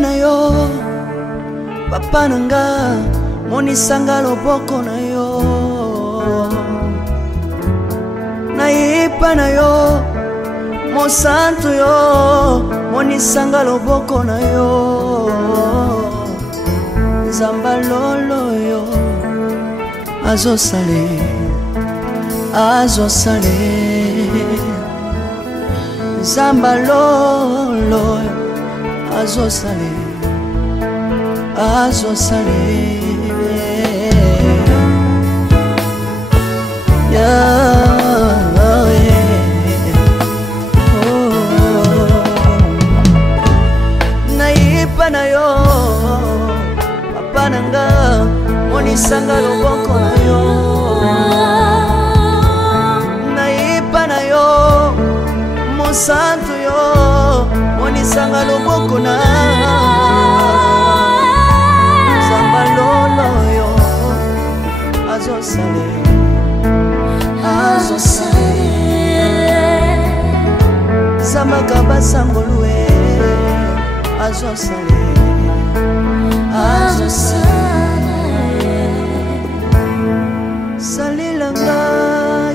na yo papa nanga monisanga loboko na yo naipa na yo mosantu yo monisanga loboko na yo nzamba lolo yo azosale nzamba lolo azosale naipa na yo papa nanga monisanga loboko na yo naipa na yo mosantu yo monisanga loboko na nzamba lolo yo azosale zamaka basangolwe azosale salilanga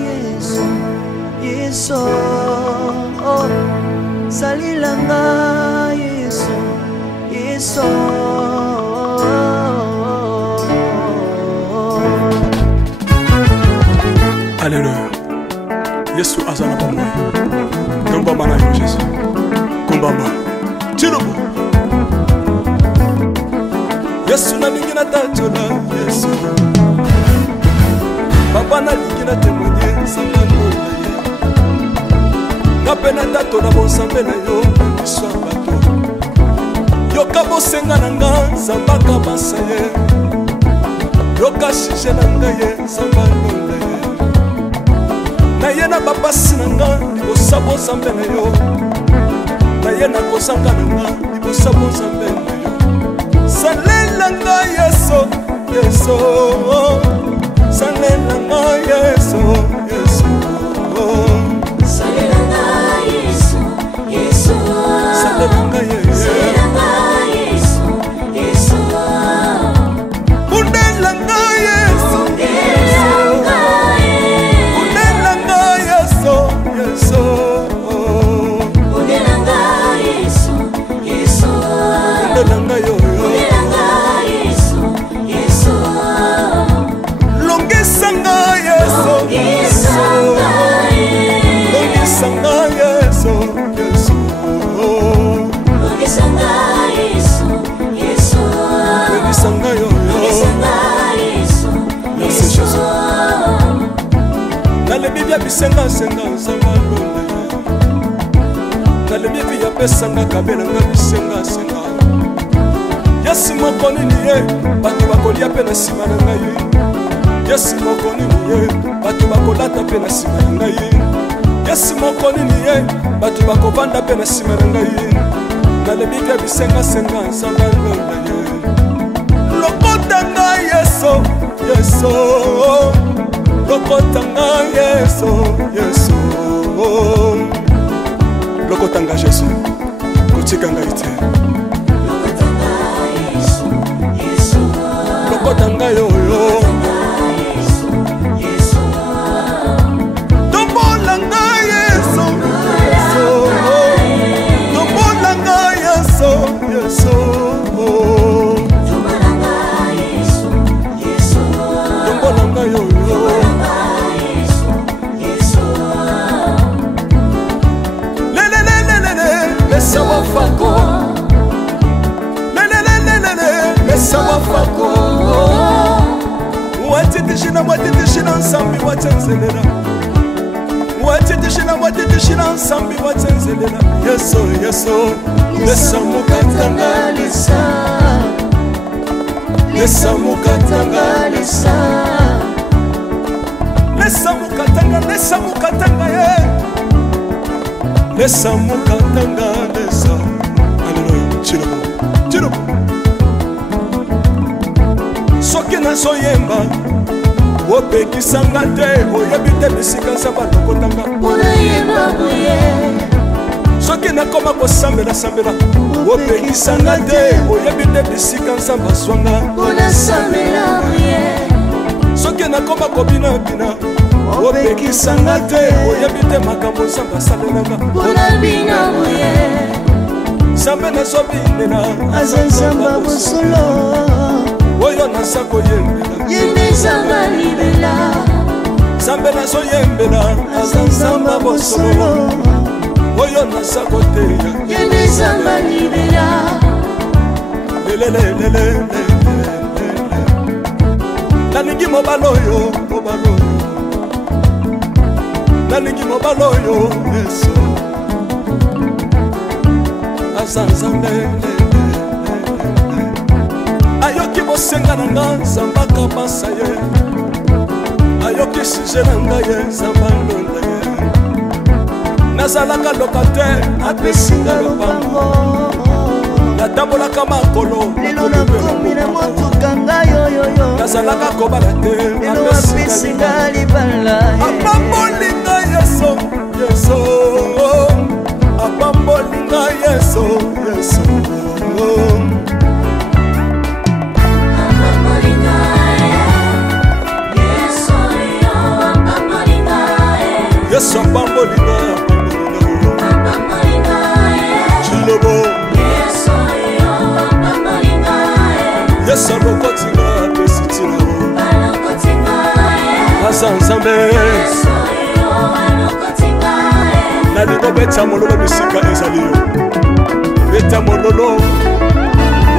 yesu yesu oh. Salilanga yesu yesu Alléluia. Yesu azana pa moi. Komba mana yo Jésus. Komba ma. Tirobo. Yesu na lingina tatola Yesu. Papa na lingina témoigner sangano na ye. Napena tato na bonsambe na yo biso bato. Yoka bosenga na nga zambaka basa ye. Yoka shije na nga ye zambalo na ye. Na ye na babasi na nga libosa bonsambe na yo. Na ye na kozanga na nga libosa bonsambe na yo. Salela nga yeso yeso. Salela nga yeso yeso. Salilanga yesu yesu Salilanga yesu yesu undelanga yesu undelanga yesu yesu undelanga yesu yesu undelanga yo yesu longisanga yesu longisanga yesu yesu longisanga yesu longisanga yo merci Jésus nalebi bya bisenga senga nzamba lole nalebi bya pesanga kabelanga bisenga senga yesi moko nini ye bato bakolia pe na nsima na ngai yesi moko nini ye bato bakolata pe na nsima na ngai yesi moko nini ye bato bakovanda pe na nsima na ngai nalebi bya bisenga senga nzamba lole ye lokota ngai yeso yeso lokota ngai yeso yeso lokotanga Jésus kotika ngai te lokotanga yoyo tombola ngai Yesu tombola ngai Yesu tombola ngai yoyo Laisse moi fako Laisse moi fako Watitishina nsambi watenzelela Watitishina nsambi watenzelela Yeso Lesa mukatanga Lesa mukatanga Lesa mukatanga ye Lesa mukatanga lesa Alléluia Chiro Soki na soyemba Opekisanga te Oyebite bisika nsamba lokotanga Unayemba buye Soki na koma kosambela Opekisanga te Oyebite bisika nsamba swanga Unasambela buye Soki na koma kobina Opekisanga te Oyebite makambo nsamba salelanga Unabina buye Sambe na sobinela Azansamba busolo Oyo nasa koyembela Yende samba libela Sambe na soyembela Azansamba busolo Oyo nasa koteya Yende samba libela Lelelelelele Nalingi mobaloyo Nalingi mobaloyo Yesu Azanzambe Ayoki bosenga na nga Nzambaka basa ye Ayoki sije na nga ye Nzamba ndonda ye Nazalaka lokater apesinga lopango Natambolaka makolo Lelo na komi na motuka ngayo Nazalaka kobala te Lelo apesinga libala Apambolinga Yesu Apambolinga Yesu Yesu apambolinga Chilobo Yesu alokotinga pesitila Asa nzambe Nalingo beta mololo bisika ezali yo Beta mololo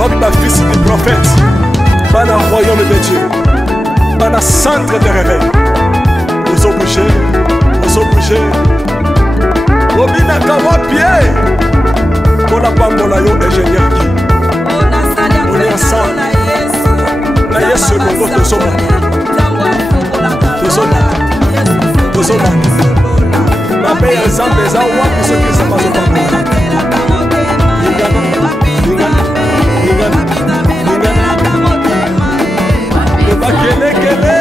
Wamba fils du prophète Bana royaume de Dieu Bana centre de réveil Ozo bouger Obinaka wapie Mona pambola yo ingénieur qui On est ensemble Na Yesu longo tozoma Mabe ya Nzambe eza wapi soki eza bazopambola Lingana Bakelekele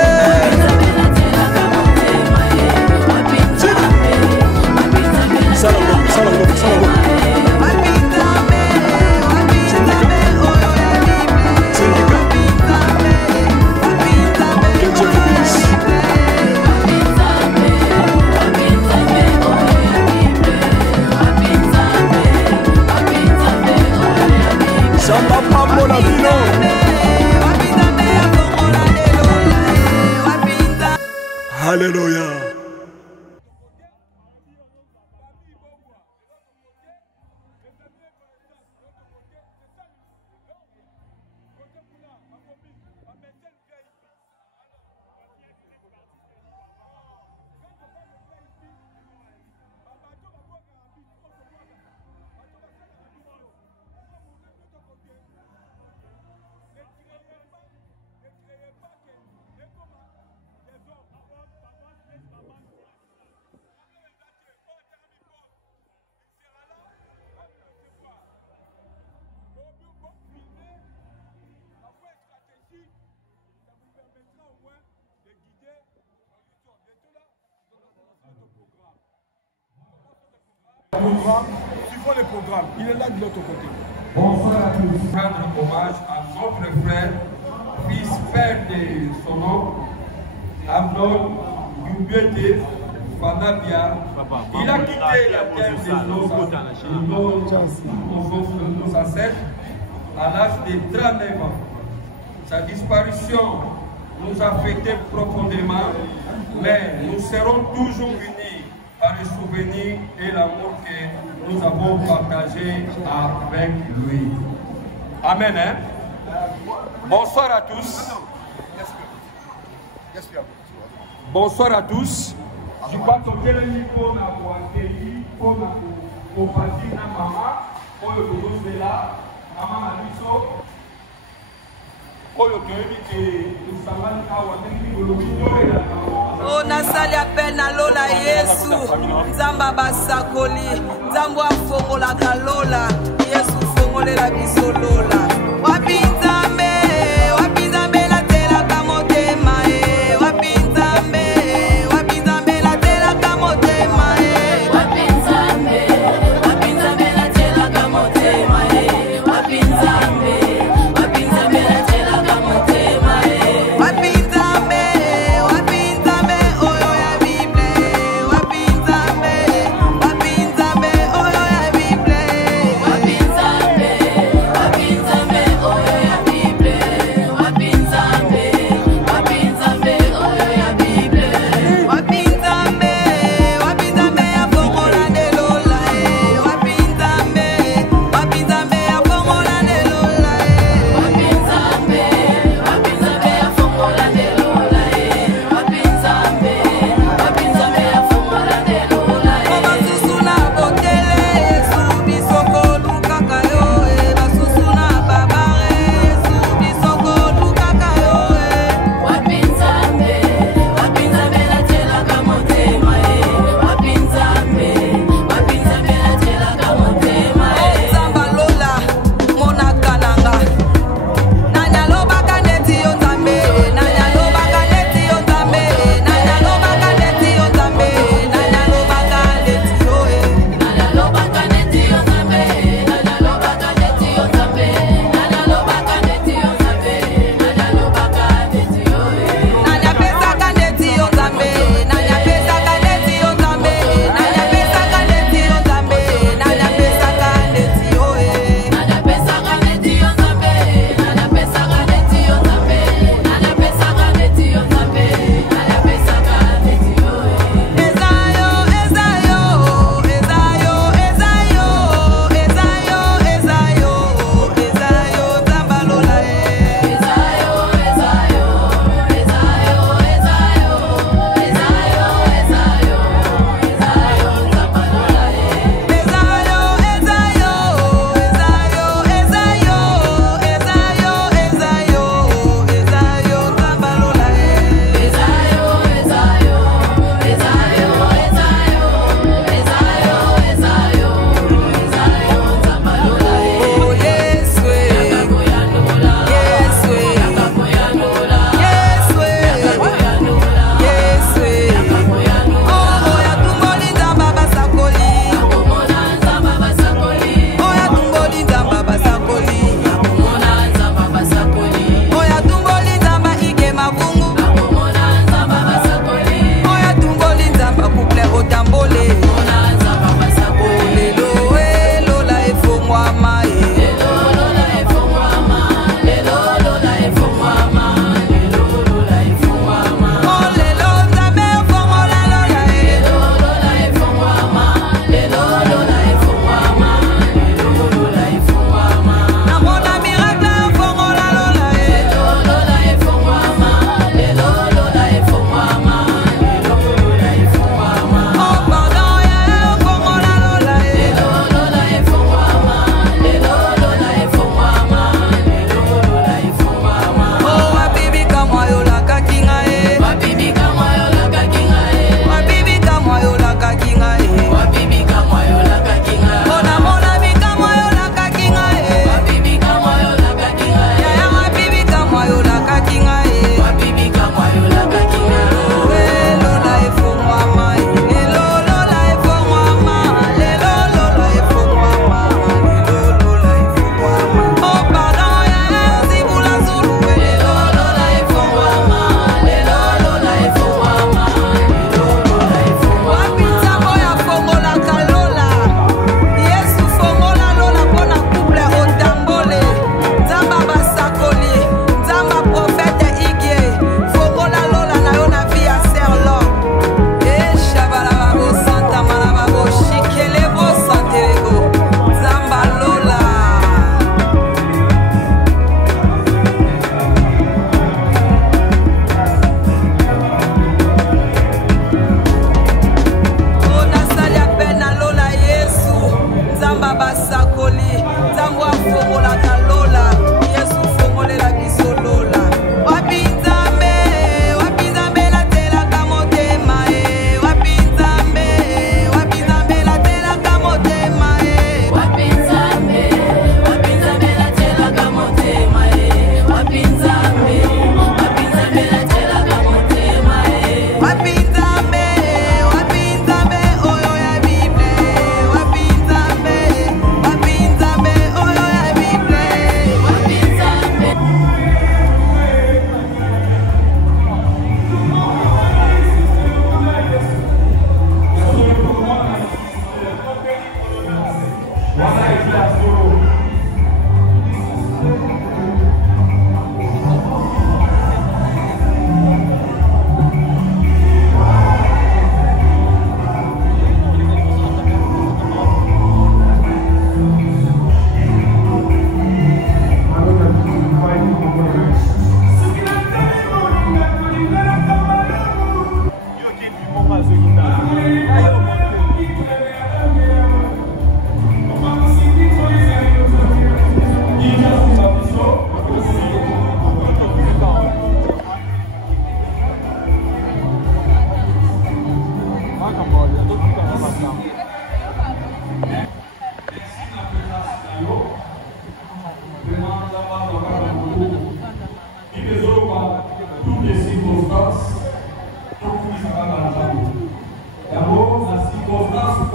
Salango Samba pambola vino Suivons les programmes. Il est là de l'autre côté. Bonsoir à tous. Rendre hommage à notre frère, fils père de son nom, Abdon Yubiete Fanabia. Il a quitté la terre de nos ancêtres à l'âge de 39 ans. Sa disparition nous a affectés profondément, mais nous serons toujours unis par le souvenir et l'amour que nous avons partagé avec lui. Amen. Hein? Bonsoir à tous. Bonsoir à tous. Je crois que le micro n'a pas été pour partir de maman, pour le boulot de là, maman a dit ça. Oh, nasali appel na lola Yesu Nzamba basakoli Nzambo afongola kalola Yesu fongolela biso lola Wapi Nzambe la tela kamotema Wapi Nzambe la tela kamotema Wapi Nzambe la tela kamotema Wapi Nzambe oh,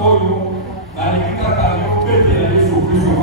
oyo nalingi kaka yokobetela yesu kristo